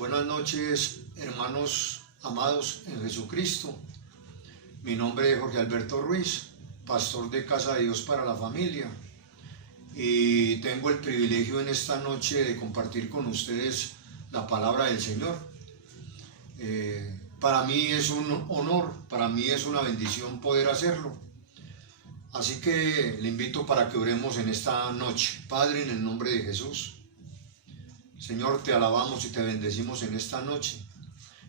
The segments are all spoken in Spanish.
Buenas noches, hermanos amados en Jesucristo. Mi nombre es Jorge Alberto Ruiz, pastor de Casa de Dios para la Familia, y tengo el privilegio en esta noche de compartir con ustedes la palabra del Señor. Para mí es un honor, para mí es una bendición poder hacerlo. Así que le invito para que oremos en esta noche. Padre, en el nombre de Jesús, Señor, te alabamos y te bendecimos en esta noche.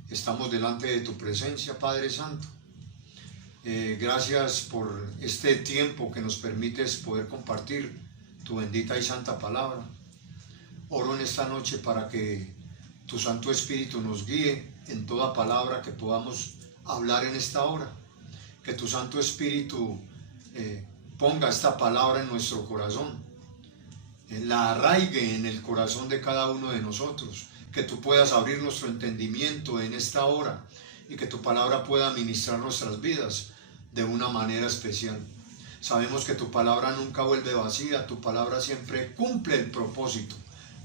Estamos delante de tu presencia, Padre Santo. Gracias por este tiempo que nos permites poder compartir tu bendita y santa palabra. Oro en esta noche para que tu Santo Espíritu nos guíe en toda palabra que podamos hablar en esta hora. Que tu Santo Espíritu ponga esta palabra en nuestro corazón, la arraigue en el corazón de cada uno de nosotros, que tú puedas abrir nuestro entendimiento en esta hora y que tu palabra pueda ministrar nuestras vidas de una manera especial. Sabemos que tu palabra nunca vuelve vacía, tu palabra siempre cumple el propósito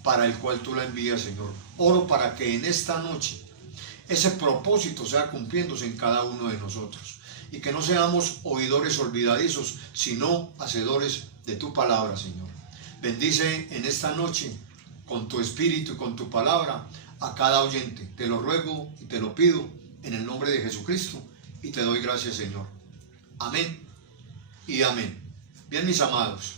para el cual tú la envías, Señor. Oro para que en esta noche ese propósito sea cumpliéndose en cada uno de nosotros y que no seamos oidores olvidadizos, sino hacedores de tu palabra, Señor. Bendice en esta noche con tu espíritu y con tu palabra a cada oyente. Te lo ruego y te lo pido en el nombre de Jesucristo y te doy gracias, Señor. Amén y amén. Bien, mis amados,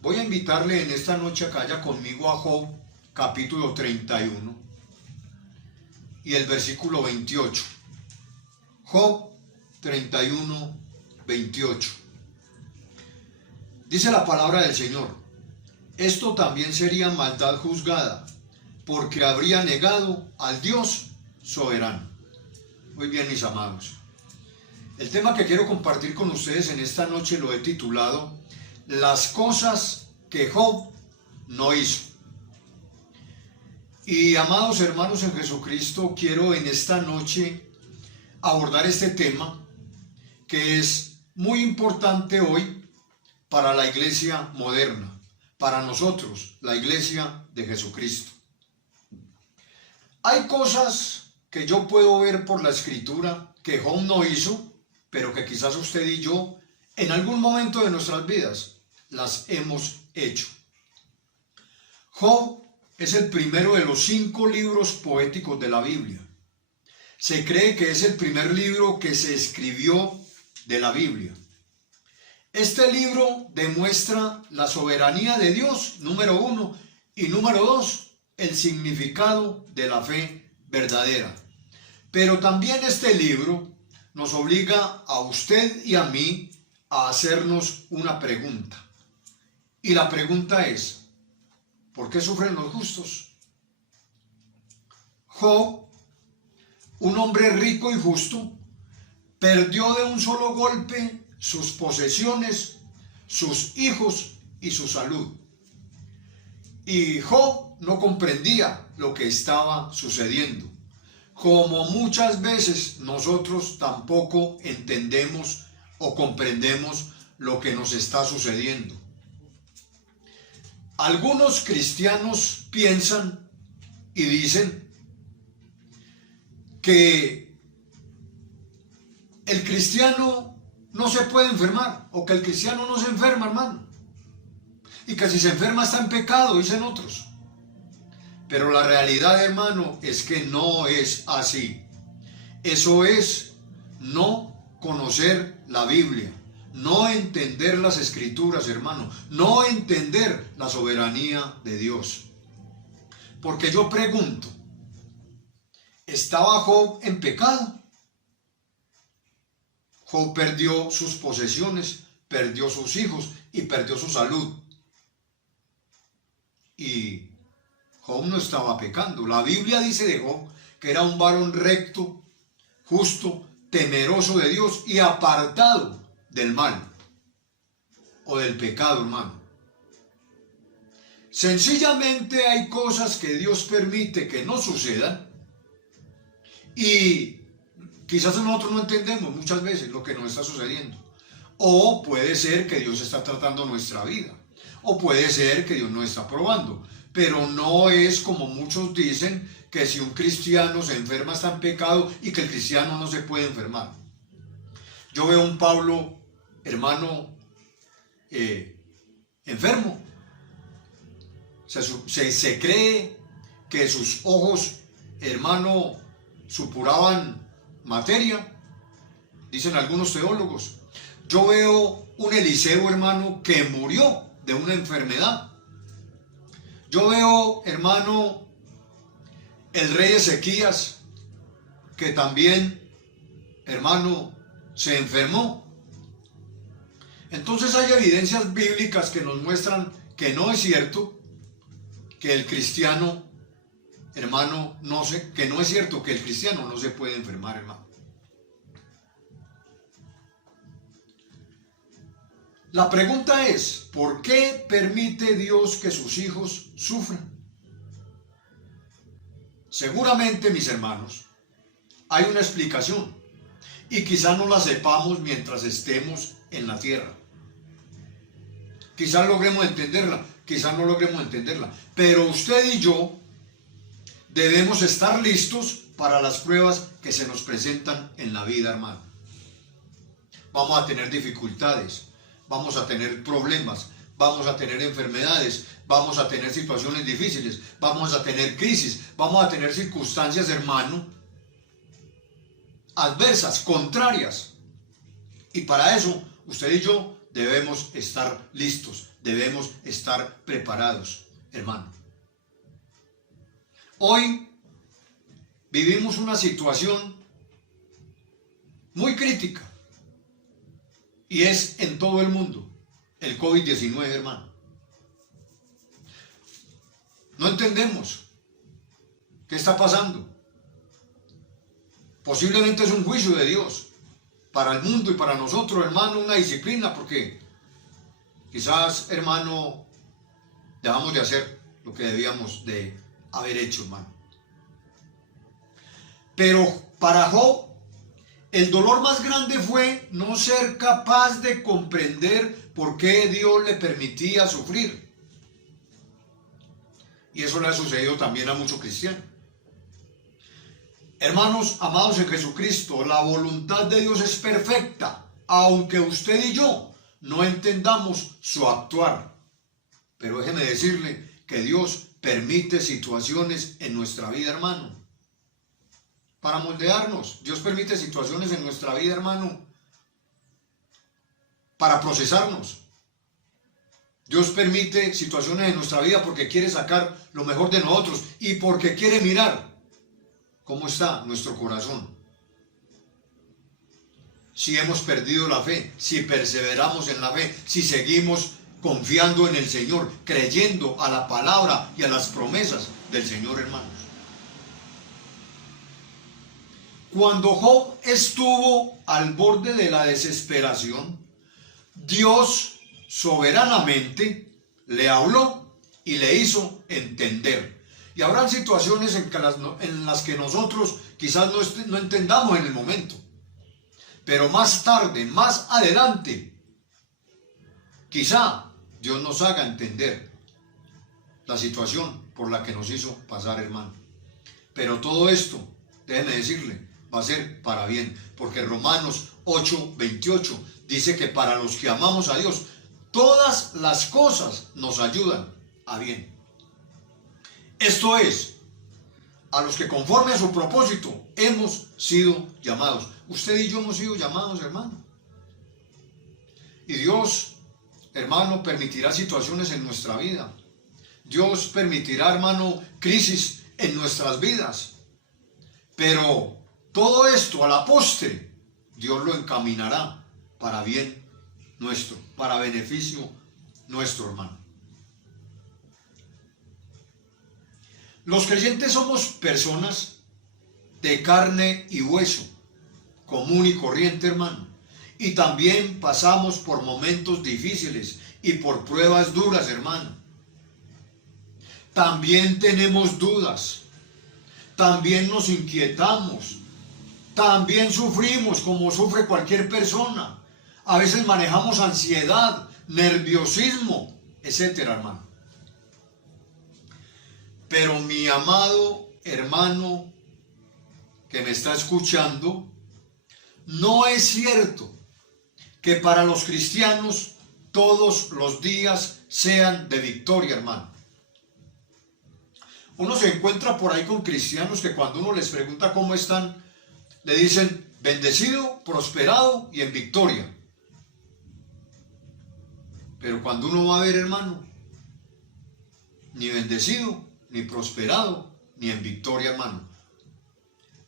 voy a invitarle en esta noche a que vaya conmigo a Job capítulo 31 y el versículo 28. Job 31, 28. Dice la palabra del Señor: esto también sería maldad juzgada, porque habría negado al Dios soberano. Muy bien, mis amados. El tema que quiero compartir con ustedes en esta noche lo he titulado Las cosas que Job no hizo. Y amados hermanos en Jesucristo, quiero en esta noche abordar este tema que es muy importante hoy para la iglesia moderna, para nosotros, la iglesia de Jesucristo. Hay cosas que yo puedo ver por la escritura que Job no hizo, pero que quizás usted y yo en algún momento de nuestras vidas las hemos hecho. Job es el primero de los 5 libros poéticos de la Biblia. Se cree que es el primer libro que se escribió de la Biblia. Este libro demuestra la soberanía de Dios, número 1, y número 2, el significado de la fe verdadera. Pero también este libro nos obliga a usted y a mí a hacernos una pregunta. Y la pregunta es: ¿por qué sufren los justos? Job, un hombre rico y justo, perdió de un solo golpe sus posesiones, sus hijos y su salud. Y Job no comprendía lo que estaba sucediendo, como muchas veces nosotros tampoco entendemos o comprendemos lo que nos está sucediendo. Algunos cristianos piensan y dicen que el cristiano no se puede enfermar, o que el cristiano no se enferma, hermano, y que si se enferma está en pecado, dicen otros. Pero la realidad, hermano, es que no es así. Eso es no conocer la Biblia, no entender las Escrituras, hermano, no entender la soberanía de Dios. Porque yo pregunto, ¿estaba Job en pecado? Job perdió sus posesiones, perdió sus hijos y perdió su salud. Y Job no estaba pecando. La Biblia dice de Job que era un varón recto, justo, temeroso de Dios y apartado del mal o del pecado, hermano. Sencillamente hay cosas que Dios permite que no sucedan y quizás nosotros no entendemos muchas veces lo que nos está sucediendo. O puede ser que Dios está tratando nuestra vida. O puede ser que Dios nos está probando. pero no es como muchos dicen, que si un cristiano se enferma está en pecado y que el cristiano no se puede enfermar. Yo veo a un Pablo, hermano, enfermo. Se cree que sus ojos, hermano, supuraban materia, dicen algunos teólogos. Yo veo un Eliseo, hermano, que murió de una enfermedad. Yo veo, hermano, el rey Ezequías, que también, hermano, se enfermó. Entonces hay evidencias bíblicas que nos muestran que no es cierto que el cristiano, hermano, que no es cierto que el cristiano no se puede enfermar, hermano. La pregunta es, ¿por qué permite Dios que sus hijos sufran? Seguramente, mis hermanos, hay una explicación y quizá no la sepamos mientras estemos en la tierra. Quizás logremos entenderla, quizás no logremos entenderla, pero usted y yo debemos estar listos para las pruebas que se nos presentan en la vida, hermano. Vamos a tener dificultades, vamos a tener problemas, vamos a tener enfermedades, vamos a tener situaciones difíciles, vamos a tener crisis, vamos a tener circunstancias, hermano, adversas, contrarias. Y para eso, usted y yo debemos estar listos, debemos estar preparados, hermano. Hoy vivimos una situación muy crítica y es en todo el mundo, el COVID-19, hermano. No entendemos qué está pasando. Posiblemente es un juicio de Dios para el mundo y para nosotros, hermano, una disciplina, porque quizás, hermano, dejamos de hacer lo que debíamos de haber hecho, hermano. Pero para Job, el dolor más grande fue no ser capaz de comprender por qué Dios le permitía sufrir. Y eso le ha sucedido también a muchos cristianos. Hermanos amados en Jesucristo, la voluntad de Dios es perfecta, aunque usted y yo no entendamos su actuar. Pero déjeme decirle que Dios permite situaciones en nuestra vida, hermano, para moldearnos. Dios permite situaciones en nuestra vida, hermano, para procesarnos. Dios permite situaciones en nuestra vida porque quiere sacar lo mejor de nosotros y porque quiere mirar cómo está nuestro corazón. Si hemos perdido la fe, si perseveramos en la fe, si seguimos confiando en el Señor, creyendo a la palabra y a las promesas del Señor, hermanos. Cuando Job estuvo al borde de la desesperación, Dios soberanamente le habló y le hizo entender. Y habrán situaciones en las que nosotros quizás no entendamos en el momento, pero más tarde, más adelante, quizá Dios nos haga entender la situación por la que nos hizo pasar, hermano. Pero todo esto, déjeme decirle, va a ser para bien, porque Romanos 8:28 dice que para los que amamos a Dios, todas las cosas nos ayudan a bien. Esto es, a los que conforme a su propósito hemos sido llamados. Usted y yo hemos sido llamados, hermano. Y Dios, hermano, permitirá situaciones en nuestra vida. Dios permitirá, hermano, crisis en nuestras vidas. Pero todo esto a la postre, Dios lo encaminará para bien nuestro, para beneficio nuestro, hermano. Los creyentes somos personas de carne y hueso, común y corriente, hermano. Y también pasamos por momentos difíciles y por pruebas duras, hermano. También tenemos dudas, también nos inquietamos, también sufrimos como sufre cualquier persona. A veces manejamos ansiedad, nerviosismo, etcétera, hermano. Pero mi amado hermano que me está escuchando, no es cierto que para los cristianos todos los días sean de victoria, hermano. Uno se encuentra por ahí con cristianos que cuando uno les pregunta cómo están, le dicen bendecido, prosperado y en victoria. Pero cuando uno va a ver, hermano, ni bendecido, ni prosperado, ni en victoria, hermano.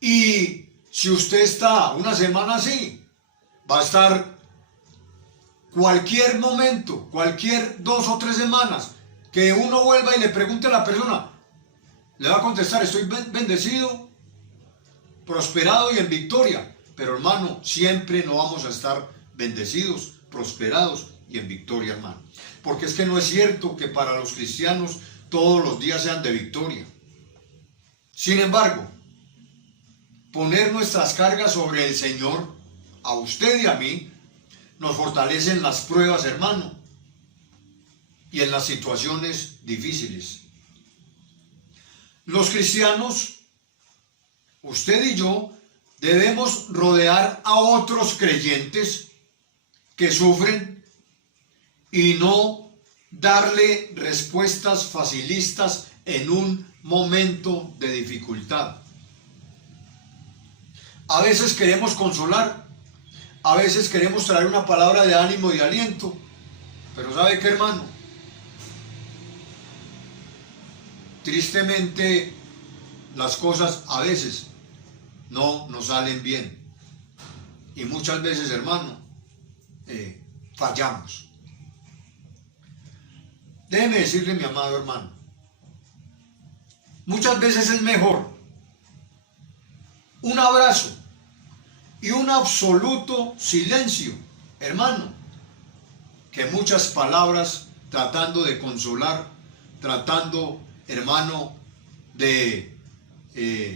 Y si usted está una semana así, va a estar cualquier momento, cualquier 2 o 3 semanas, que uno vuelva y le pregunte a la persona, le va a contestar, estoy bendecido, prosperado y en victoria. Pero hermano, siempre no vamos a estar bendecidos, prosperados y en victoria, hermano. Porque es que no es cierto que para los cristianos todos los días sean de victoria. Sin embargo, poner nuestras cargas sobre el Señor, a usted y a mí, nos fortalece en las pruebas, hermano, y en las situaciones difíciles. Los cristianos, usted y yo, debemos rodear a otros creyentes que sufren y no darle respuestas facilistas en un momento de dificultad. A veces queremos consolar, a veces queremos traer una palabra de ánimo y de aliento, pero ¿sabe qué, hermano? Tristemente, las cosas a veces no nos salen bien. Y muchas veces, hermano, fallamos. Déjeme decirle, mi amado hermano, muchas veces es mejor un abrazo y un absoluto silencio, hermano, que muchas palabras tratando de consolar, tratando, hermano, de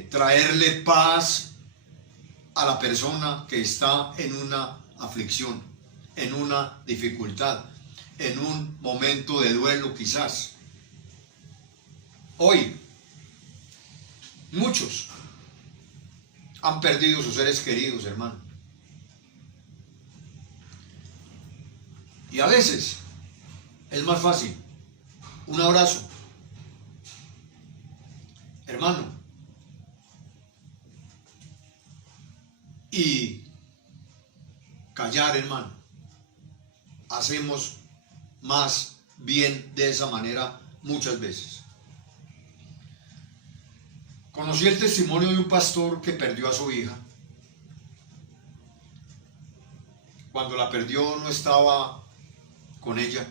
traerle paz a la persona que está en una aflicción, en una dificultad, en un momento de duelo quizás. Hoy, muchos han perdido sus seres queridos, hermano. Y a veces es más fácil un abrazo, hermano, y callar, hermano. Hacemos más bien de esa manera muchas veces. Conocí el testimonio de un pastor que perdió a su hija. Cuando la perdió no estaba con ella.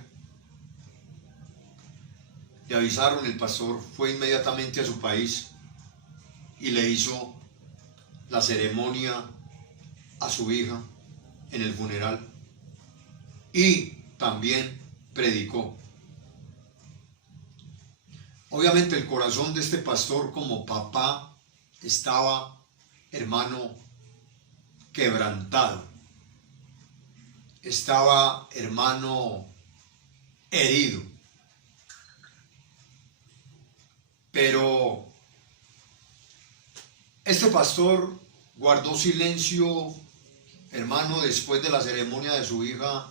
Le avisaron, el pastor fue inmediatamente a su país y le hizo la ceremonia a su hija en el funeral y también predicó. Obviamente el corazón de este pastor como papá estaba, hermano, quebrantado. Estaba, hermano, herido. Pero este pastor guardó silencio, hermano, después de la ceremonia de su hija.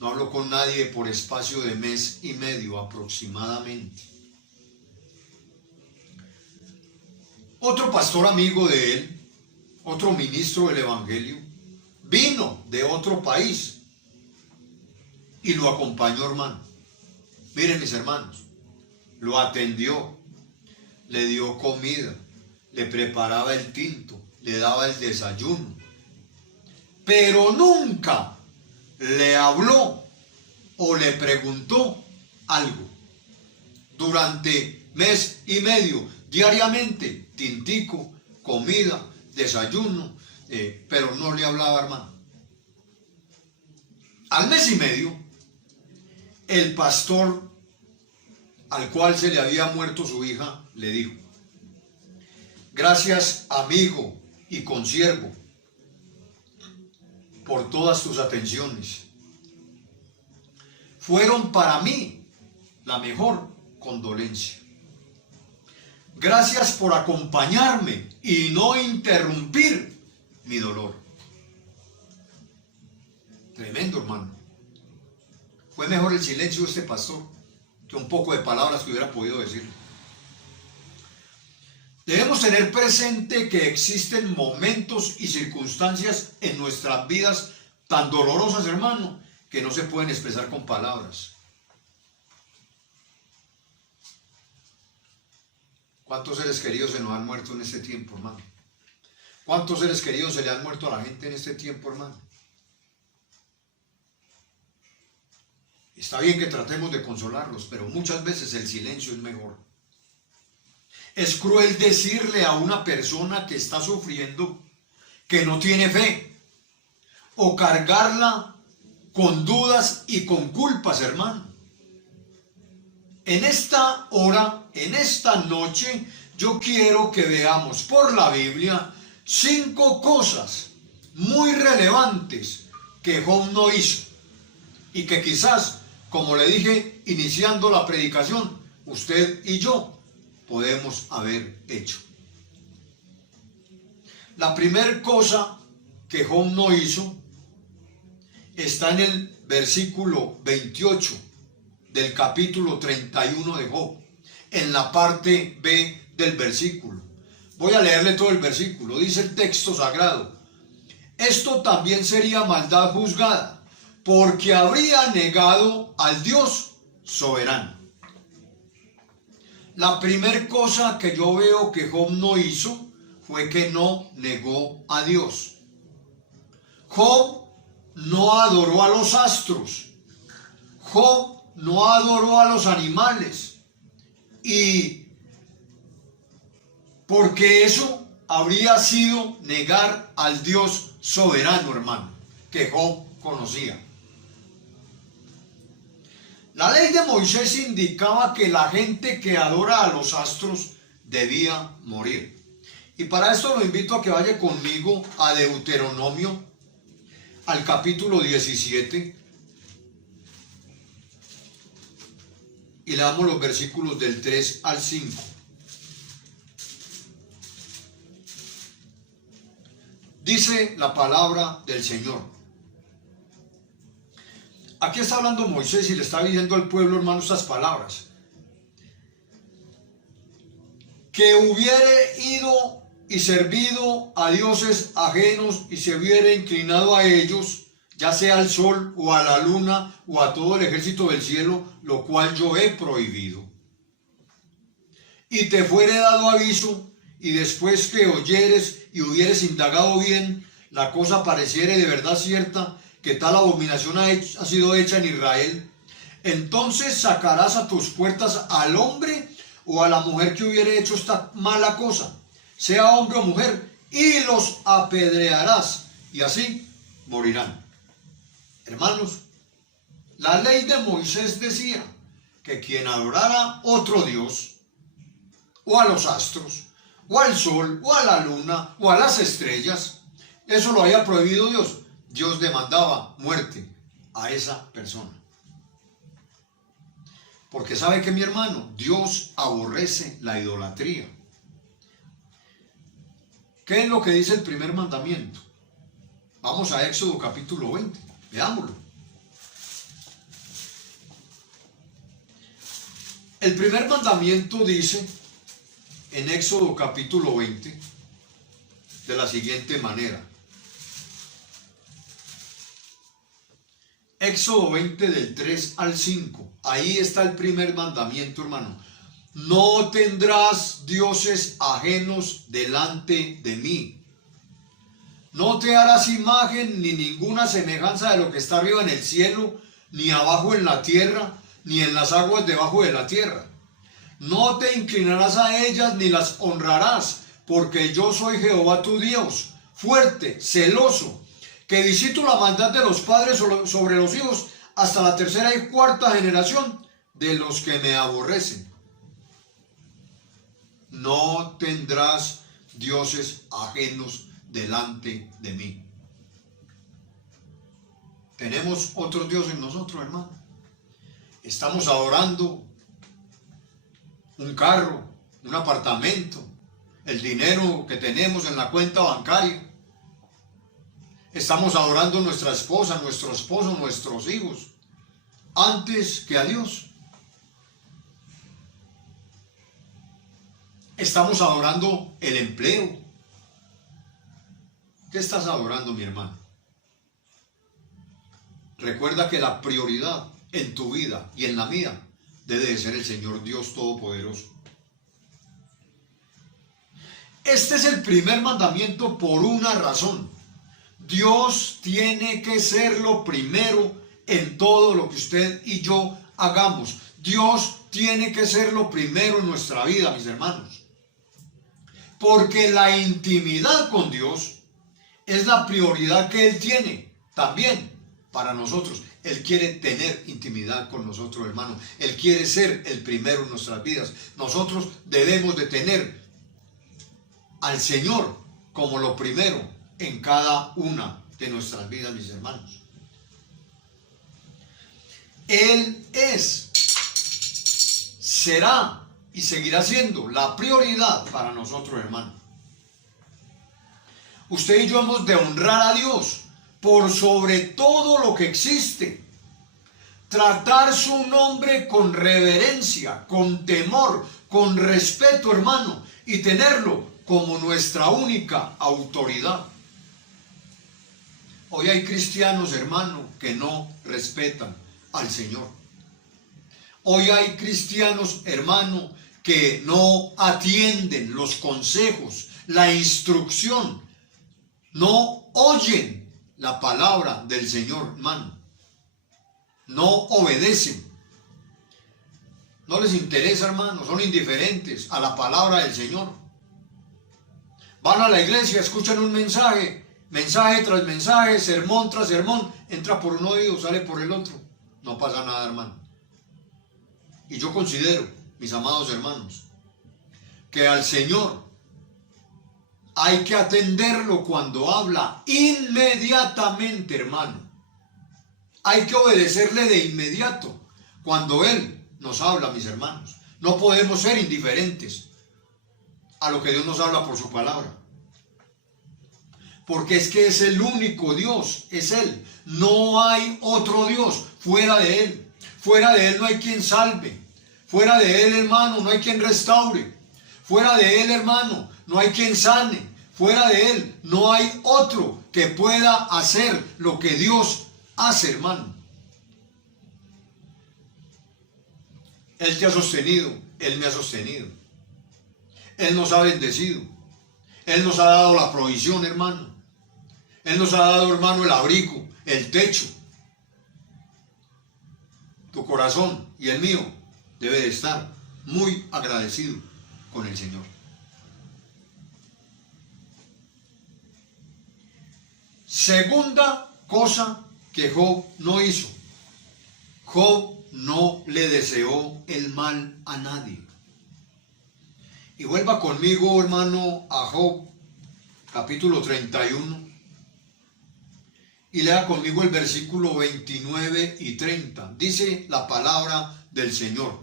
No habló con nadie por espacio de 1 mes y medio aproximadamente. Otro pastor amigo de él, otro ministro del Evangelio, vino de otro país y lo acompañó, hermano. Miren, mis hermanos, lo atendió, le dio comida, le preparaba el tinto, le daba el desayuno, pero nunca le habló o le preguntó algo. Durante 1 mes y medio, diariamente, tintico, comida, desayuno, pero no le hablaba, hermano. Al 1 mes y medio, el pastor al cual se le había muerto su hija le dijo: gracias, amigo y consiervo, por todas tus atenciones. Fueron para mí la mejor condolencia. Gracias por acompañarme y no interrumpir mi dolor. Tremendo, hermano. Fue mejor el silencio de este pastor que un poco de palabras que hubiera podido decir. Debemos tener presente que existen momentos y circunstancias en nuestras vidas tan dolorosas, hermano, que no se pueden expresar con palabras. ¿Cuántos seres queridos se nos han muerto en este tiempo, hermano? ¿Cuántos seres queridos se le han muerto a la gente en este tiempo, hermano? Está bien que tratemos de consolarlos, pero muchas veces el silencio es mejor. Es cruel decirle a una persona que está sufriendo que no tiene fe, o cargarla con dudas y con culpas, hermano. En esta hora, en esta noche, yo quiero que veamos por la Biblia 5 cosas muy relevantes que Job no hizo y que quizás, como le dije iniciando la predicación, usted y yo podemos haber hecho. La primera cosa que Job no hizo está en el versículo 28 del capítulo 31 de Job, en la parte B del versículo. Voy a leerle todo el versículo. Dice el texto sagrado: esto también sería maldad juzgada, porque habría negado al Dios soberano. La primera cosa que yo veo que Job no hizo fue que no negó a Dios. Job no adoró a los astros. Job no adoró a los animales. Y porque eso habría sido negar al Dios soberano, hermano, que Job conocía. La ley de Moisés indicaba que la gente que adora a los astros debía morir. Y para esto lo invito a que vaya conmigo a Deuteronomio, al capítulo 17, y leamos los versículos del 3 al 5. Dice la palabra del Señor. Aquí está hablando Moisés y le está diciendo al pueblo, hermano, estas palabras: que hubiere ido y servido a dioses ajenos y se hubiere inclinado a ellos, ya sea al sol o a la luna o a todo el ejército del cielo, lo cual yo he prohibido. Y te fuere dado aviso, y después que oyeres y hubieres indagado bien, la cosa pareciere de verdad cierta, que tal abominación ha sido hecha en Israel, entonces sacarás a tus puertas al hombre o a la mujer que hubiere hecho esta mala cosa, sea hombre o mujer, y los apedrearás, y así morirán. Hermanos, la ley de Moisés decía que quien adorara otro Dios, o a los astros, o al sol, o a la luna, o a las estrellas, eso lo había prohibido Dios. Dios demandaba muerte a esa persona. Porque sabe que, mi hermano, Dios aborrece la idolatría. ¿Qué es lo que dice el primer mandamiento? Vamos a Éxodo capítulo 20, veámoslo. El primer mandamiento dice en Éxodo capítulo 20 de la siguiente manera. Éxodo 20 del 3 al 5. Ahí está el primer mandamiento, hermano. No tendrás dioses ajenos delante de mí. No te harás imagen ni ninguna semejanza de lo que está arriba en el cielo, ni abajo en la tierra, ni en las aguas debajo de la tierra. No te inclinarás a ellas ni las honrarás, porque yo soy Jehová tu Dios, fuerte, celoso, que visito la maldad de los padres sobre los hijos hasta la tercera y cuarta generación de los que me aborrecen. No tendrás dioses ajenos delante de mí. Tenemos otros dioses nosotros, hermano. Estamos adorando un carro, un apartamento, el dinero que tenemos en la cuenta bancaria. Estamos adorando a nuestra esposa, nuestro esposo, nuestros hijos, antes que a Dios. Estamos adorando el empleo. ¿Qué estás adorando, mi hermano? Recuerda que la prioridad en tu vida y en la mía debe de ser el Señor Dios Todopoderoso. Este es el primer mandamiento por una razón. Dios tiene que ser lo primero en todo lo que usted y yo hagamos. Dios tiene que ser lo primero en nuestra vida, mis hermanos. Porque la intimidad con Dios es la prioridad que Él tiene también para nosotros. Él quiere tener intimidad con nosotros, hermanos. Él quiere ser el primero en nuestras vidas. Nosotros debemos de tener al Señor como lo primero en cada una de nuestras vidas, mis hermanos. Él es, será y seguirá siendo la prioridad para nosotros, hermanos. Usted y yo hemos de honrar a Dios por sobre todo lo que existe. Tratar su nombre con reverencia, con temor, con respeto, hermano, y tenerlo como nuestra única autoridad. Hoy hay cristianos, hermano, que no respetan al Señor. Hoy hay cristianos, hermano, que no atienden los consejos, la instrucción, no oyen la palabra del Señor, hermano. No obedecen. No les interesa, hermano, son indiferentes a la palabra del Señor. Van a la iglesia, escuchan un mensaje, mensaje tras mensaje, sermón tras sermón, entra por un oído, sale por el otro. No pasa nada, hermano. Y yo considero, mis amados hermanos, que al Señor hay que atenderlo cuando habla inmediatamente, hermano. Hay que obedecerle de inmediato cuando Él nos habla, mis hermanos. No podemos ser indiferentes a lo que Dios nos habla por su palabra. Porque es que es el único Dios, es Él. No hay otro Dios fuera de Él. Fuera de Él no hay quien salve. Fuera de Él, hermano, no hay quien restaure. Fuera de Él, hermano, no hay quien sane. Fuera de Él no hay otro que pueda hacer lo que Dios hace, hermano. Él te ha sostenido, Él me ha sostenido. Él nos ha bendecido. Él nos ha dado la provisión, hermano. Él nos ha dado, hermano, el abrigo, el techo. Tu corazón y el mío debe de estar muy agradecido con el Señor. Segunda cosa que Job no hizo. Job no le deseó el mal a nadie. Y vuelva conmigo, hermano, a Job, capítulo 31. Y lea conmigo el versículo 29 y 30. Dice la palabra del Señor.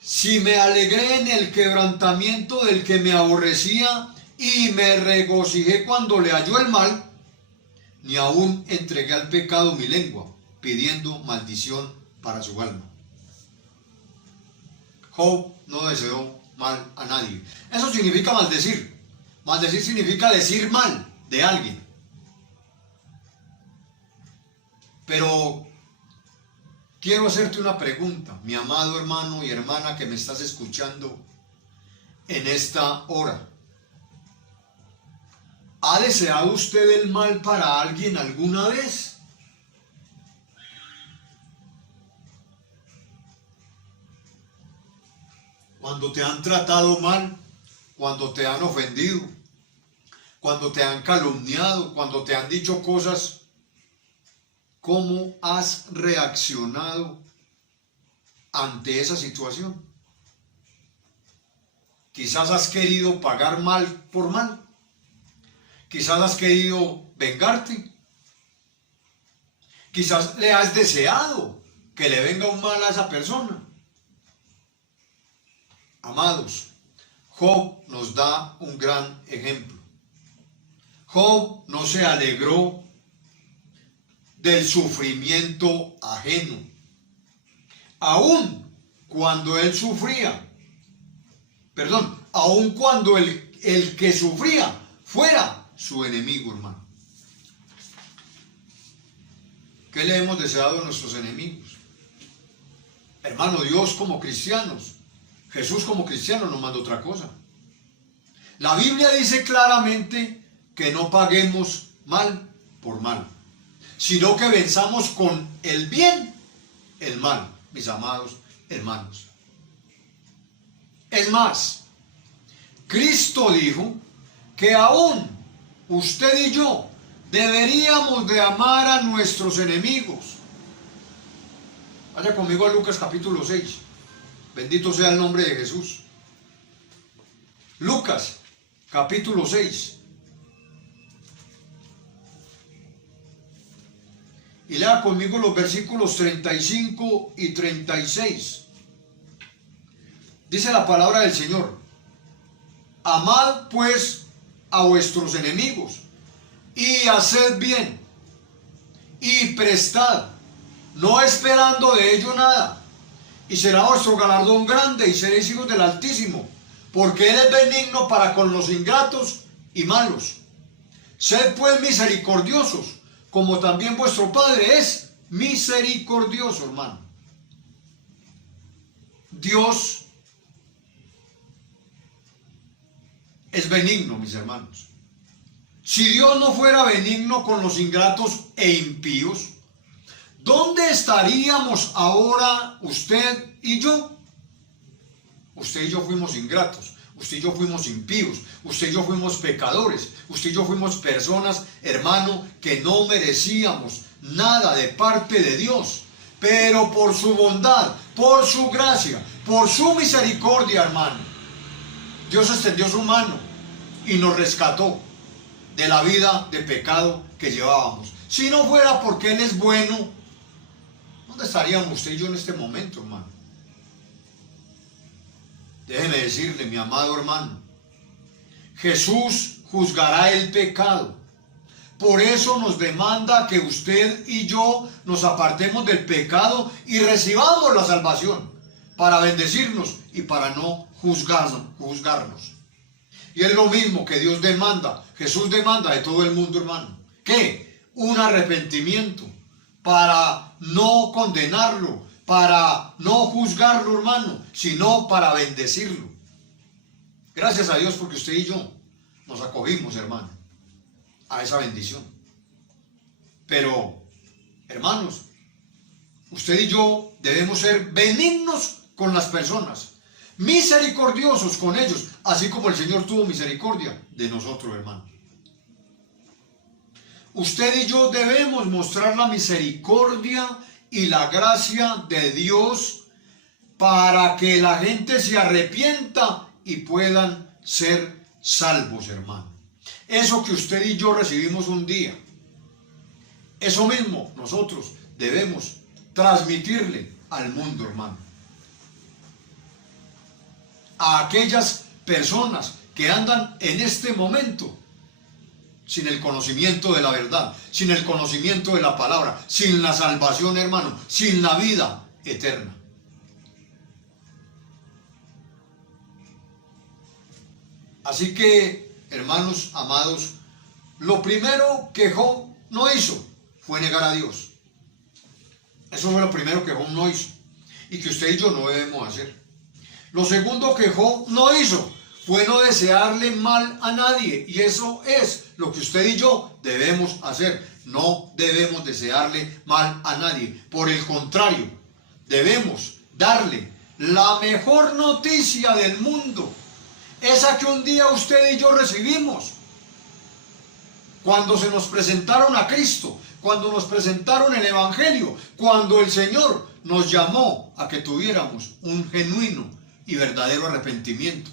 Si me alegré en el quebrantamiento del que me aborrecía y me regocijé cuando le halló el mal, ni aún entregué al pecado mi lengua, pidiendo maldición para su alma. Job no deseó mal a nadie. Eso significa maldecir. Maldecir significa decir mal de alguien. Pero quiero hacerte una pregunta, mi amado hermano y hermana que me estás escuchando en esta hora. ¿Ha deseado usted el mal para alguien alguna vez? Cuando te han tratado mal, cuando te han ofendido, cuando te han calumniado, cuando te han dicho cosas, ¿cómo has reaccionado ante esa situación? Quizás has querido pagar mal por mal. Quizás has querido vengarte. Quizás le has deseado que le venga un mal a esa persona. Amados, Job nos da un gran ejemplo. Job no se alegró del sufrimiento ajeno, aun cuando él sufría, aun cuando el que sufría fuera su enemigo, hermano. ¿Qué le hemos deseado a nuestros enemigos? Hermano, Dios como cristianos, Jesús como cristiano nos manda otra cosa. La Biblia dice claramente que no paguemos mal por mal, sino que venzamos con el bien el mal, mis amados hermanos. Es más, Cristo dijo que aún usted y yo deberíamos de amar a nuestros enemigos. Vaya conmigo a Lucas capítulo 6. Bendito sea el nombre de Jesús. Lucas capítulo 6. Y lea conmigo los versículos 35 y 36. Dice la palabra del Señor: amad pues a vuestros enemigos, y haced bien, y prestad, no esperando de ello nada, y será vuestro galardón grande, y seréis hijos del Altísimo, porque Él es benigno para con los ingratos y malos. Sed pues misericordiosos, como también vuestro Padre es misericordioso, hermano. Dios es benigno, mis hermanos. Si Dios no fuera benigno con los ingratos e impíos, ¿dónde estaríamos ahora usted y yo? Usted y yo fuimos ingratos, usted y yo fuimos impíos, usted y yo fuimos pecadores, usted y yo fuimos personas, hermano, que no merecíamos nada de parte de Dios. Pero por su bondad, por su gracia, por su misericordia, hermano, Dios extendió su mano y nos rescató de la vida de pecado que llevábamos. Si no fuera porque Él es bueno, ¿dónde estaríamos usted y yo en este momento, hermano? Déjeme decirle, mi amado hermano, Jesús juzgará el pecado. Por eso nos demanda que usted y yo nos apartemos del pecado y recibamos la salvación, para bendecirnos y para no juzgarnos. Y es lo mismo que Dios demanda, Jesús demanda de todo el mundo, hermano. ¿Qué? Un arrepentimiento, para no condenarlo, para no juzgarlo, hermano, sino para bendecirlo. Gracias a Dios porque usted y yo nos acogimos, hermano, a esa bendición. Pero, hermanos, usted y yo debemos ser benignos con las personas, misericordiosos con ellos, así como el Señor tuvo misericordia de nosotros, hermano. Usted y yo debemos mostrar la misericordia y la gracia de Dios para que la gente se arrepienta y puedan ser salvos, hermano. Eso que usted y yo recibimos un día, eso mismo nosotros debemos transmitirle al mundo, hermano. A aquellas personas que andan en este momento sin el conocimiento de la verdad, sin el conocimiento de la palabra, sin la salvación, hermano, sin la vida eterna. Así que, hermanos amados, lo primero que Job no hizo fue negar a Dios. Eso fue lo primero que Job no hizo y que usted y yo no debemos hacer. Lo segundo que Job no hizo fue no desearle mal a nadie, y eso es lo que usted y yo debemos hacer. No debemos desearle mal a nadie. Por el contrario, debemos darle la mejor noticia del mundo, esa que un día usted y yo recibimos cuando se nos presentaron a Cristo, cuando nos presentaron el Evangelio, cuando el Señor nos llamó a que tuviéramos un genuino y verdadero arrepentimiento.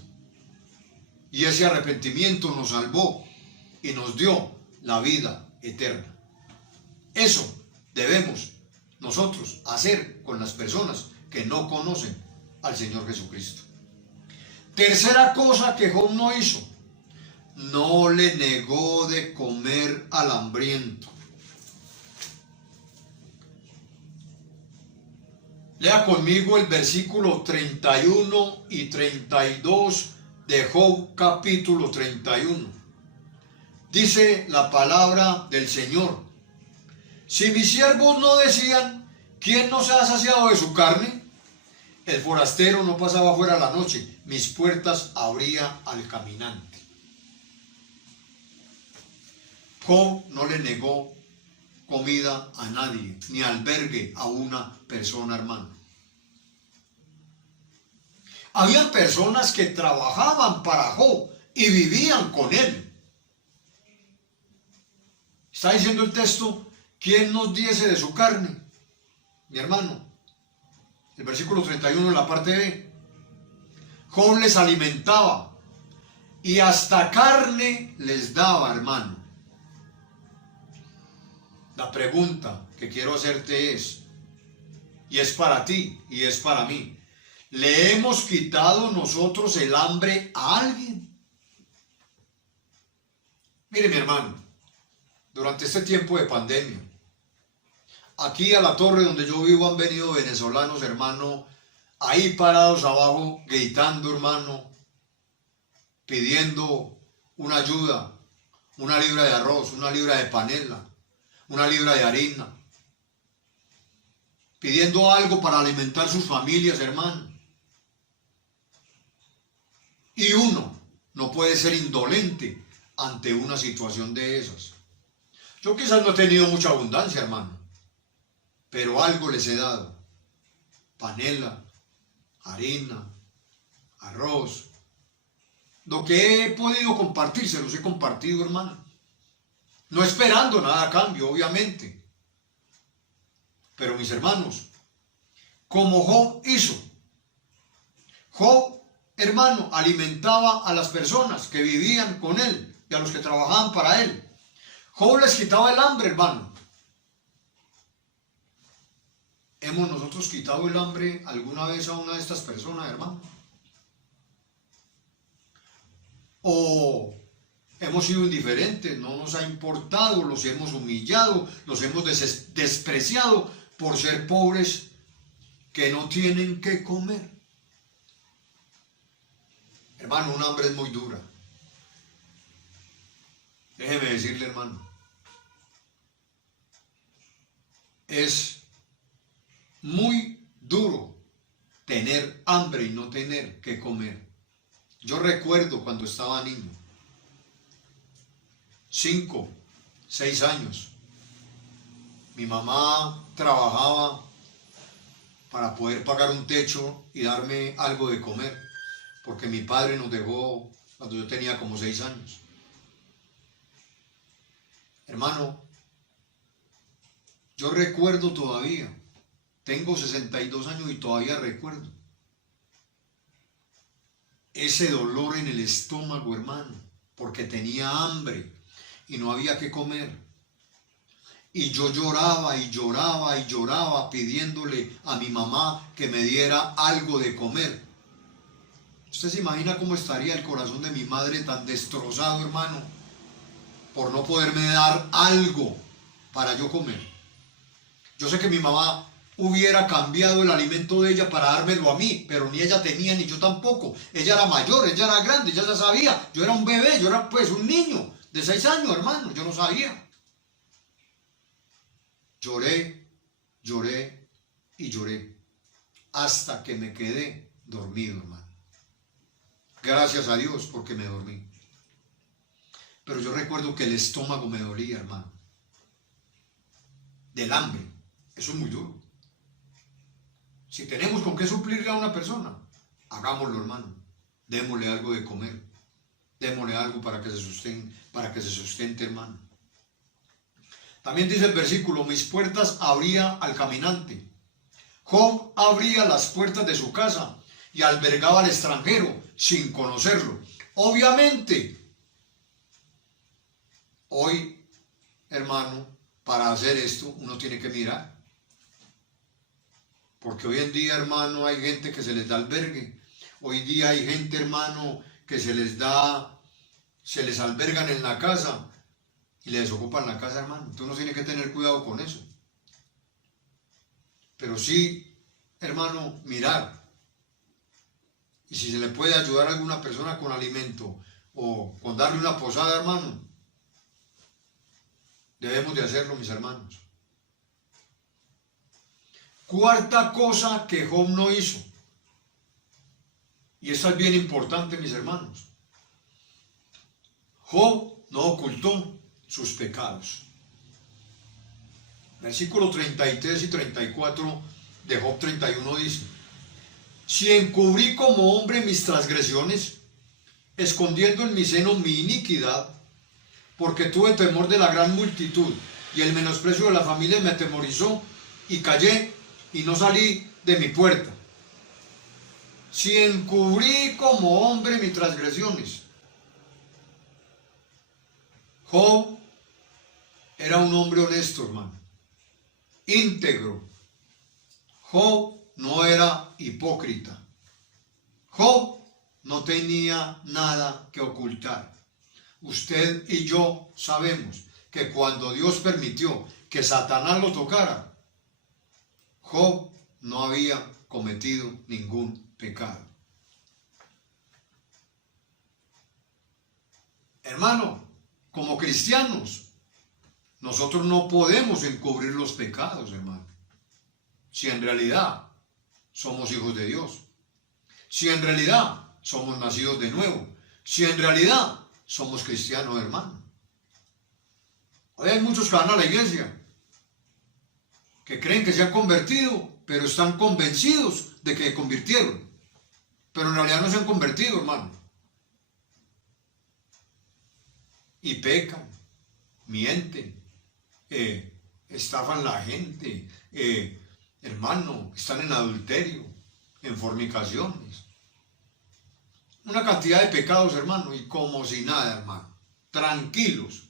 Y ese arrepentimiento nos salvó y nos dio la vida eterna. Eso debemos nosotros hacer con las personas que no conocen al Señor Jesucristo. Tercera cosa que Job no hizo, no le negó de comer al hambriento. Lea conmigo el versículo 31 y 32 de Job capítulo 31. Dice la palabra del Señor: si mis siervos no decían, ¿quién no se ha saciado de su carne? El forastero no pasaba fuera la noche, mis puertas abría al caminante. Job no le negó comida a nadie, ni albergue a una persona, hermano. Habían personas que trabajaban para Job y vivían con él. Está diciendo el texto: ¿quién nos diese de su carne? Mi hermano, el versículo 31 en la parte B. Job les alimentaba y hasta carne les daba, hermano. La pregunta que quiero hacerte es, y es para ti y es para mí: ¿le hemos quitado nosotros el hambre a alguien? Mire, mi hermano, durante este tiempo de pandemia, aquí a la torre donde yo vivo han venido venezolanos, hermano, ahí parados abajo, gritando, hermano, pidiendo una ayuda, una libra de arroz, una libra de panela, una libra de harina, pidiendo algo para alimentar sus familias, hermano. Y uno no puede ser indolente ante una situación de esas. Yo quizás no he tenido mucha abundancia, hermano, pero algo les he dado: panela, harina, arroz. Lo que he podido compartir, se los he compartido, hermano. No esperando nada a cambio, obviamente. Pero mis hermanos, como Job hizo, Job, hermano, alimentaba a las personas que vivían con él y a los que trabajaban para él. Job les quitaba el hambre, hermano. ¿Hemos nosotros quitado el hambre alguna vez a una de estas personas, hermano? ¿O hemos sido indiferentes, no nos ha importado, los hemos humillado, los hemos despreciado por ser pobres que no tienen que comer? Hermano, un hambre es muy dura. Déjeme decirle, hermano, es muy duro tener hambre y no tener que comer. Yo recuerdo cuando estaba niño, 5, 6 años, mi mamá trabajaba para poder pagar un techo y darme algo de comer, porque mi padre nos dejó cuando yo tenía como 6 años. Hermano, yo recuerdo todavía, tengo 62 años y todavía recuerdo ese dolor en el estómago, hermano, porque tenía hambre y no había que comer. Y yo lloraba y lloraba y lloraba pidiéndole a mi mamá que me diera algo de comer. ¿Usted se imagina cómo estaría el corazón de mi madre tan destrozado, hermano, por no poderme dar algo para yo comer? Yo sé que mi mamá hubiera cambiado el alimento de ella para dármelo a mí, pero ni ella tenía ni yo tampoco. Ella era mayor, ella era grande, ella ya sabía. Yo era un bebé, yo era pues un niño de 6 años, hermano, yo no sabía. Lloré, lloré y lloré hasta que me quedé dormido, hermano. Gracias a Dios porque me dormí. Pero yo recuerdo que el estómago me dolía, hermano, del hambre. Eso es muy duro. Si tenemos con qué suplirle a una persona, hagámoslo, hermano. Démosle algo de comer. Démosle algo para que se sustente, hermano. También dice el versículo: mis puertas abría al caminante. Job abría las puertas de su casa y albergaba al extranjero sin conocerlo. Obviamente, hoy, hermano, para hacer esto uno tiene que mirar. Porque hoy en día, hermano, hay gente que se les da albergue, Hoy día hay gente, hermano, que se les albergan en la casa y les desocupan la casa, hermano. Tú no tienes que tener cuidado con eso. Pero sí, hermano, mirar. Y si se le puede ayudar a alguna persona con alimento o con darle una posada, hermano, debemos de hacerlo, mis hermanos. Cuarta cosa que Job no hizo. Y esta es bien importante, mis hermanos. Job no ocultó sus pecados. Versículos 33 y 34 de Job 31 dice: si encubrí como hombre mis transgresiones, escondiendo en mi seno mi iniquidad, porque tuve temor de la gran multitud, y el menosprecio de la familia me atemorizó, y callé, y no salí de mi puerta. Si encubrí como hombre mis transgresiones. Job era un hombre honesto, hermano, íntegro. Job no era hipócrita. Job no tenía nada que ocultar. Usted y yo sabemos que cuando Dios permitió que Satanás lo tocara, Job no había cometido ningún pecado. Hermano, como cristianos, nosotros no podemos encubrir los pecados, hermano. Si en realidad somos hijos de Dios, si en realidad somos nacidos de nuevo, si en realidad somos cristianos, hermano. Hoy hay muchos que van a la iglesia, que creen que se han convertido, pero están convencidos de que se convirtieron, pero en realidad no se han convertido, hermano. Y pecan, mienten, estafan a la gente, hermano, están en adulterio, en fornicaciones. Una cantidad de pecados, hermano, y como si nada, hermano, tranquilos.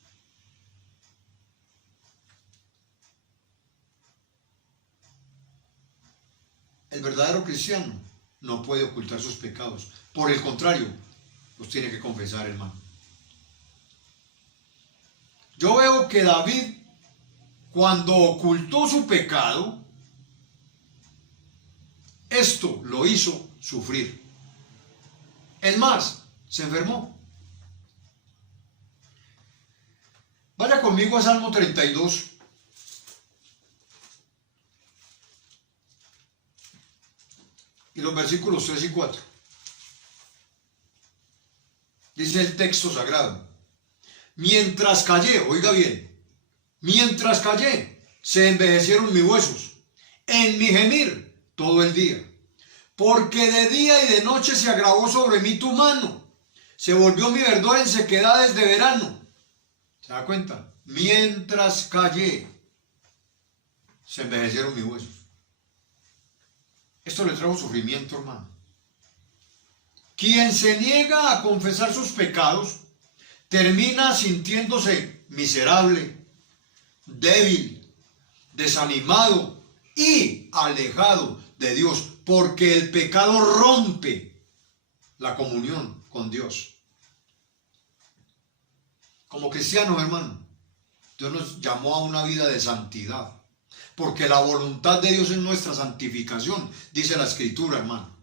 El verdadero cristiano no puede ocultar sus pecados. Por el contrario, los tiene que confesar, hermano. Yo veo que David, cuando ocultó su pecado, esto lo hizo sufrir. Es más, se enfermó. Vaya conmigo a Salmo 32. Y los versículos 3 y 4. Dice el texto sagrado: mientras callé, oiga bien, mientras callé, se envejecieron mis huesos, en mi gemir todo el día. Porque de día y de noche se agravó sobre mí tu mano, se volvió mi verdor en sequedades de verano. ¿Se da cuenta? Mientras callé, se envejecieron mis huesos. Esto le trajo sufrimiento, hermano. Quien se niega a confesar sus pecados termina sintiéndose miserable, débil, desanimado y alejado de Dios, porque el pecado rompe la comunión con Dios. Como cristianos, hermano, Dios nos llamó a una vida de santidad, porque la voluntad de Dios es nuestra santificación, dice la Escritura, hermano.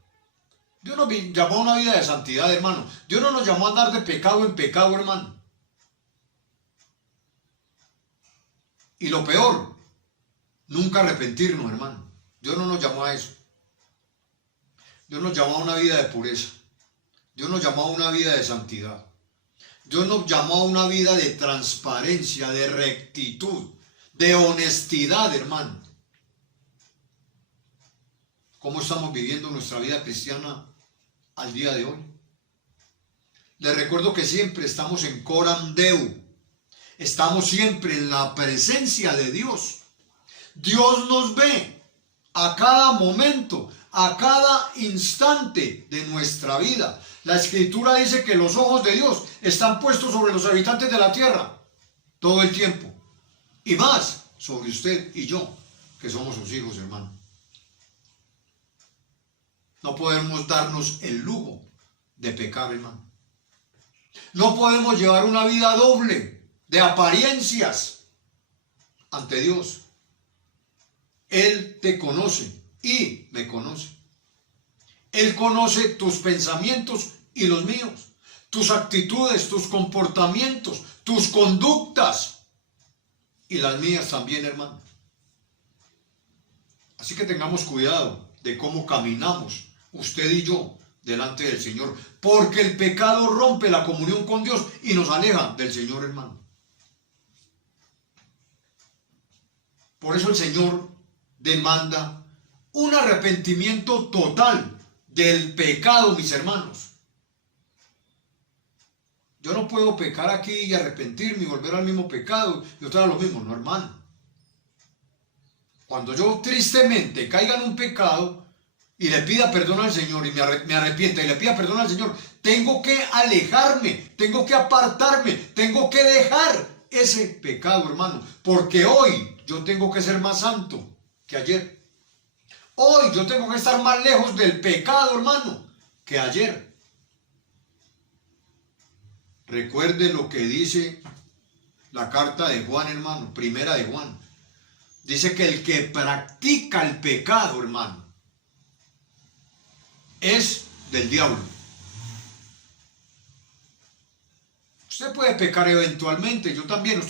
Dios nos llamó a una vida de santidad, hermano. Dios no nos llamó a andar de pecado en pecado, hermano. Y lo peor, nunca arrepentirnos, hermano. Dios no nos llamó a eso. Dios nos llamó a una vida de pureza. Dios nos llamó a una vida de santidad. Dios nos llamó a una vida de transparencia, de rectitud, de honestidad, hermano. ¿Cómo estamos viviendo nuestra vida cristiana al día de hoy? Les recuerdo que siempre estamos en Coram Deo. Estamos siempre en la presencia de Dios. Dios nos ve a cada momento, a cada instante de nuestra vida. La Escritura dice que los ojos de Dios están puestos sobre los habitantes de la tierra todo el tiempo. Y más sobre usted y yo, que somos sus hijos, hermano. No podemos darnos el lujo de pecar, hermano. No podemos llevar una vida doble de apariencias ante Dios. Él te conoce y me conoce. Él conoce tus pensamientos y los míos, tus actitudes, tus comportamientos, tus conductas y las mías también, hermano. Así que tengamos cuidado de cómo caminamos usted y yo delante del Señor, porque el pecado rompe la comunión con Dios y nos aleja del Señor, hermano. Por eso el Señor demanda un arrepentimiento total del pecado, mis hermanos. Yo no puedo pecar aquí y arrepentirme y volver al mismo pecado y otra vez a lo mismo, no, hermano. Cuando yo tristemente caiga en un pecado y le pida perdón al Señor y me arrepienta y le pida perdón al Señor, tengo que alejarme, tengo que apartarme, tengo que dejar ese pecado, hermano, porque hoy yo tengo que ser más santo que ayer. Hoy yo tengo que estar más lejos del pecado, hermano, que ayer. Recuerde lo que dice la carta de Juan, hermano, primera de Juan. Dice que el que practica el pecado, hermano, es del diablo. Usted puede pecar eventualmente, yo también.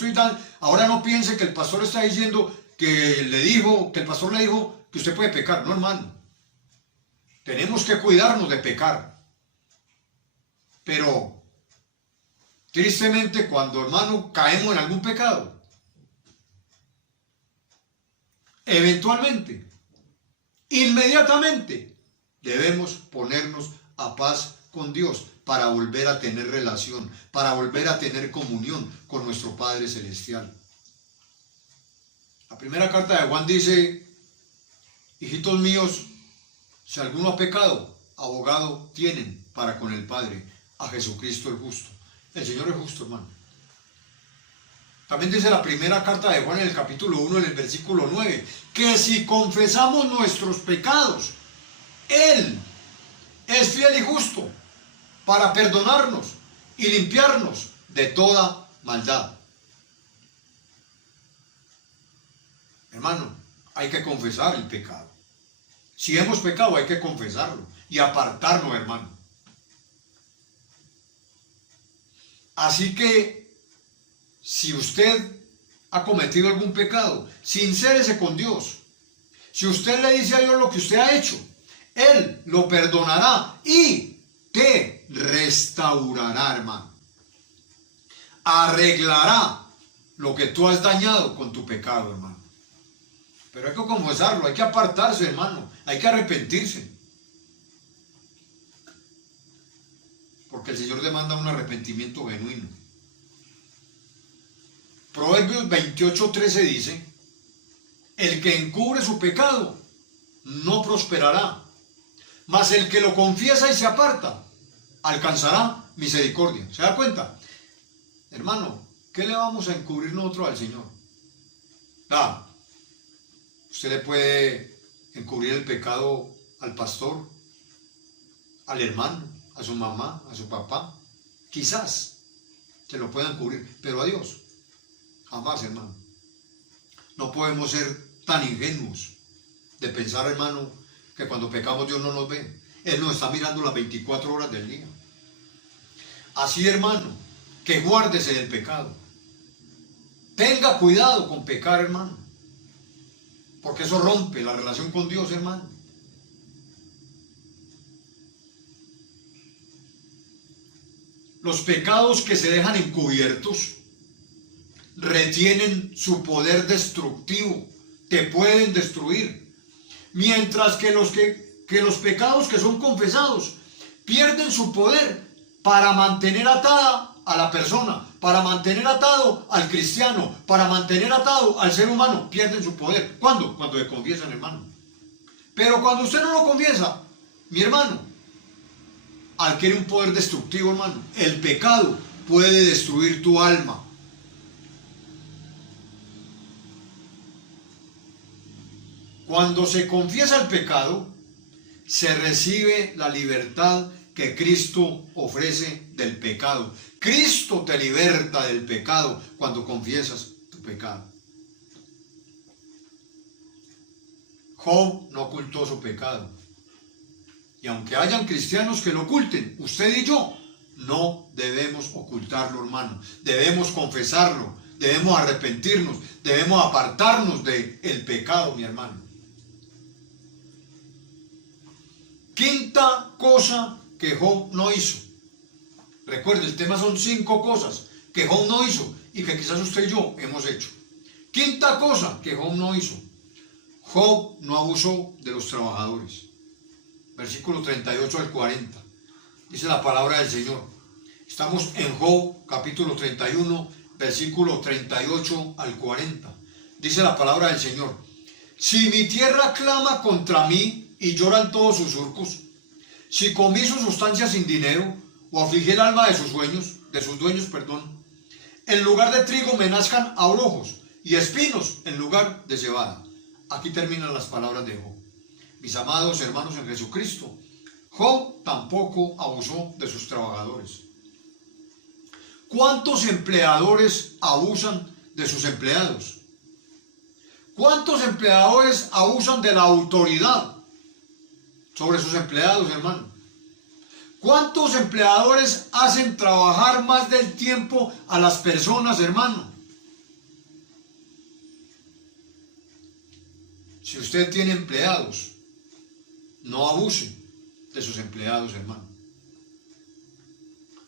Ahora no piense que el pastor está diciendo que el pastor le dijo que usted puede pecar. No, hermano. Tenemos que cuidarnos de pecar. Pero, tristemente, cuando, hermano, caemos en algún pecado, eventualmente, inmediatamente, debemos ponernos a paz con Dios para volver a tener relación, para volver a tener comunión con nuestro Padre Celestial. La primera carta de Juan dice: hijitos míos, si alguno ha pecado, abogado tienen para con el Padre, a Jesucristo el justo. El Señor es justo, hermano. También dice la primera carta de Juan en el capítulo 1, en el versículo 9, que si confesamos nuestros pecados, Él es fiel y justo para perdonarnos y limpiarnos de toda maldad. Hermano, hay que confesar el pecado. Si hemos pecado, hay que confesarlo y apartarnos, hermano. Así que, si usted ha cometido algún pecado, sincérese con Dios. Si usted le dice a Dios lo que usted ha hecho, Él lo perdonará y te restaurará, hermano. Arreglará lo que tú has dañado con tu pecado, hermano. Pero hay que confesarlo, hay que apartarse, hermano. Hay que arrepentirse. Porque el Señor demanda un arrepentimiento genuino. Proverbios 28:13 dice: el que encubre su pecado no prosperará, mas el que lo confiesa y se aparta alcanzará misericordia. ¿Se da cuenta? Hermano, ¿qué le vamos a encubrir nosotros al Señor? Nada. Usted le puede encubrir el pecado al pastor, al hermano, a su mamá, a su papá. Quizás se lo puedan encubrir, pero a Dios jamás, hermano. No podemos ser tan ingenuos de pensar, hermano, que cuando pecamos Dios no nos ve. Él nos está mirando las 24 horas del día. Así, hermano, que guárdese del pecado. Tenga cuidado con pecar, hermano, porque eso rompe la relación con Dios, hermano. Los pecados que se dejan encubiertos retienen su poder destructivo, te pueden destruir. Mientras que los pecados que son confesados pierden su poder para mantener atada a la persona, para mantener atado al cristiano, para mantener atado al ser humano, pierden su poder. ¿Cuándo? Cuando le confiesan, hermano. Pero cuando usted no lo confiesa, mi hermano, adquiere un poder destructivo, hermano. El pecado puede destruir tu alma. Cuando se confiesa el pecado, se recibe la libertad que Cristo ofrece del pecado. Cristo te liberta del pecado cuando confiesas tu pecado. Job no ocultó su pecado. Y aunque hayan cristianos que lo oculten, usted y yo no debemos ocultarlo, hermano. Debemos confesarlo, debemos arrepentirnos, debemos apartarnos del pecado, mi hermano. Quinta cosa que Job no hizo. Recuerde, el tema son 5 cosas que Job no hizo y que quizás usted y yo hemos hecho. Quinta cosa que Job no hizo. Job no abusó de los trabajadores. Versículo 38 al 40. Dice la palabra del Señor. Estamos en Job capítulo 31, versículo 38 al 40. Dice la palabra del Señor. Si mi tierra clama contra mí y lloran todos sus surcos, si comí su sustancia sin dinero, o afligí el alma de sus dueños, en lugar de trigo me nazcan abrojos y espinos en lugar de cebada. Aquí terminan las palabras de Job. Mis amados hermanos en Jesucristo, Job tampoco abusó de sus trabajadores. ¿Cuántos empleadores abusan de sus empleados? ¿Cuántos empleadores abusan de la autoridad sobre sus empleados, hermano? ¿Cuántos empleadores hacen trabajar más del tiempo a las personas, hermano? Si usted tiene empleados, no abuse de sus empleados, hermano.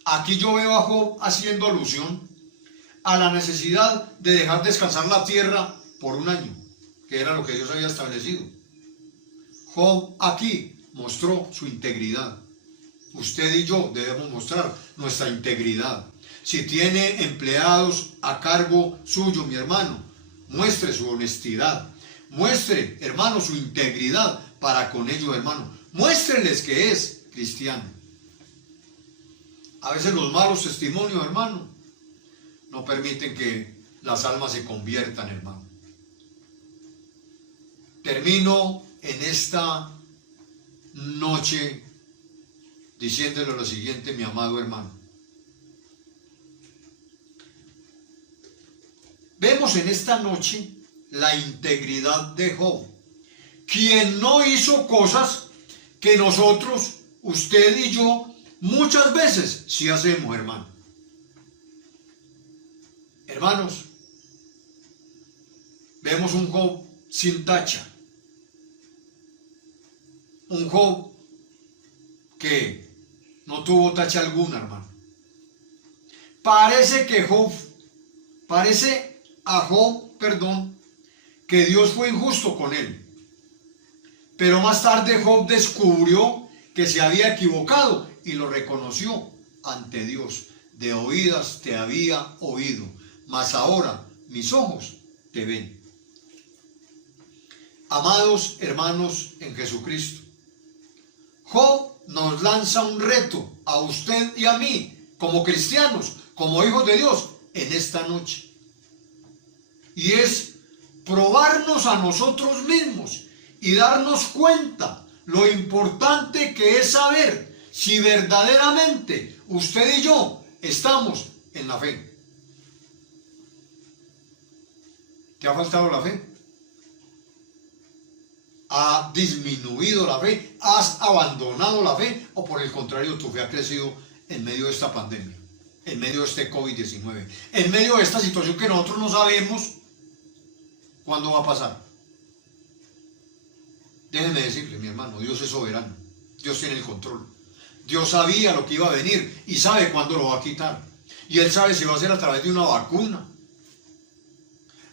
Aquí yo veo a Job haciendo alusión a la necesidad de dejar descansar la tierra por un año, que era lo que Dios había establecido. Job aquí mostró su integridad. Usted y yo debemos mostrar nuestra integridad. Si tiene empleados a cargo suyo, mi hermano, muestre su honestidad. Muestre, hermano, su integridad para con ellos, hermano. Muéstreles que es cristiano. A veces los malos testimonios, hermano, no permiten que las almas se conviertan, hermano. Termino en esta noche diciéndole lo siguiente, mi amado hermano. Vemos en esta noche la integridad de Job, quien no hizo cosas que nosotros, usted y yo, muchas veces sí hacemos, hermano. Hermanos, vemos un Job sin tacha, un Job que no tuvo tacha alguna, hermano. Parece a Job, que Dios fue injusto con él. Pero más tarde Job descubrió que se había equivocado y lo reconoció ante Dios. De oídas te había oído, mas ahora mis ojos te ven. Amados hermanos en Jesucristo, Job nos lanza un reto a usted y a mí, como cristianos, como hijos de Dios, en esta noche. Y es probarnos a nosotros mismos y darnos cuenta lo importante que es saber si verdaderamente usted y yo estamos en la fe. ¿Te ha faltado la fe? ¿Ha disminuido la fe? ¿Has abandonado la fe? ¿O por el contrario, tu fe ha crecido en medio de esta pandemia? En medio de este COVID-19, en medio de esta situación que nosotros no sabemos cuándo va a pasar. Déjenme decirle, mi hermano, Dios es soberano. Dios tiene el control. Dios sabía lo que iba a venir y sabe cuándo lo va a quitar. Y Él sabe si va a ser a través de una vacuna.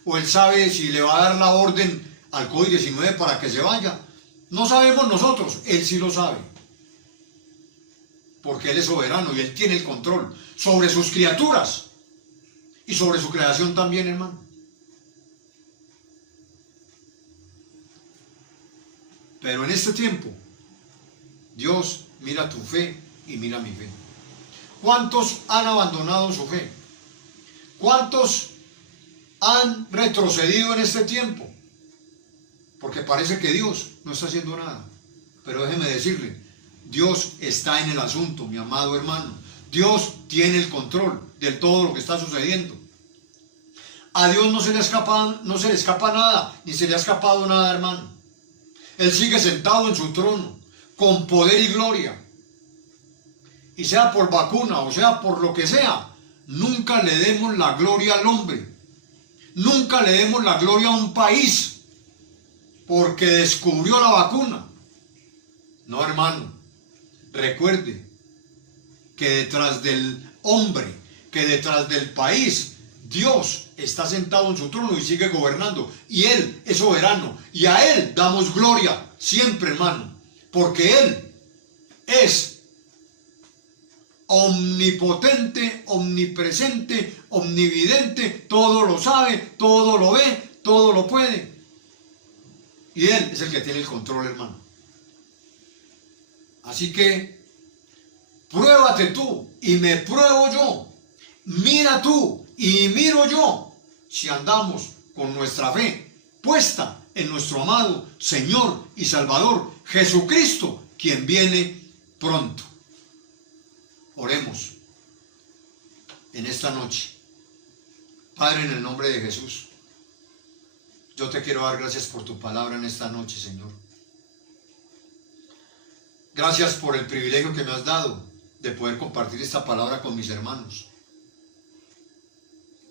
O Él sabe si le va a dar la orden al COVID-19 para que se vaya. No sabemos nosotros, Él sí lo sabe. Porque Él es soberano y Él tiene el control sobre sus criaturas y sobre su creación también, hermano. Pero en este tiempo, Dios mira tu fe y mira mi fe. ¿Cuántos han abandonado su fe? ¿Cuántos han retrocedido en este tiempo? Porque parece que Dios no está haciendo nada. Pero déjeme decirle, Dios está en el asunto, mi amado hermano. Dios tiene el control de todo lo que está sucediendo. A Dios no se le escapa nada, ni se le ha escapado nada, hermano. Él sigue sentado en su trono, con poder y gloria. Y sea por vacuna o sea por lo que sea, nunca le demos la gloria al hombre. Nunca le demos la gloria a un país porque descubrió la vacuna. No, hermano. Recuerde que detrás del hombre, que detrás del país, Dios está sentado en su trono y sigue gobernando. Y Él es soberano. Y a Él damos gloria siempre, hermano. Porque Él es omnipotente, omnipresente, omnividente. Todo lo sabe, todo lo ve, todo lo puede. Y Él es el que tiene el control, hermano. Así que pruébate tú y me pruebo yo. Mira tú y miro yo si andamos con nuestra fe puesta en nuestro amado Señor y Salvador Jesucristo, quien viene pronto. Oremos en esta noche. Padre, en el nombre de Jesús, yo te quiero dar gracias por tu palabra en esta noche, Señor. Gracias por el privilegio que me has dado de poder compartir esta palabra con mis hermanos.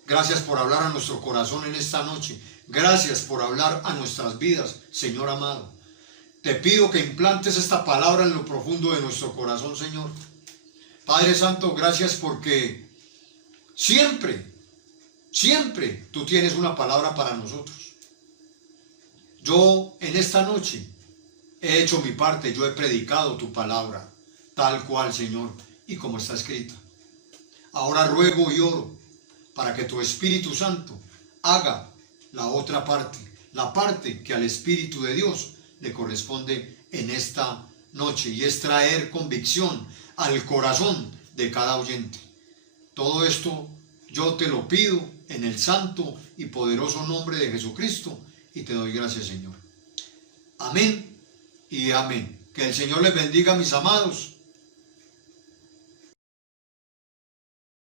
Gracias por hablar a nuestro corazón en esta noche. Gracias por hablar a nuestras vidas, Señor amado. Te pido que implantes esta palabra en lo profundo de nuestro corazón, Señor. Padre Santo, gracias porque siempre tú tienes una palabra para nosotros. Yo en esta noche he hecho mi parte, yo he predicado tu palabra, tal cual, Señor, y como está escrita. Ahora ruego y oro para que tu Espíritu Santo haga la otra parte, la parte que al Espíritu de Dios le corresponde en esta noche, y es traer convicción al corazón de cada oyente. Todo esto yo te lo pido en el santo y poderoso nombre de Jesucristo, y te doy gracias, Señor. Amén y amén. Que el Señor les bendiga, mis amados,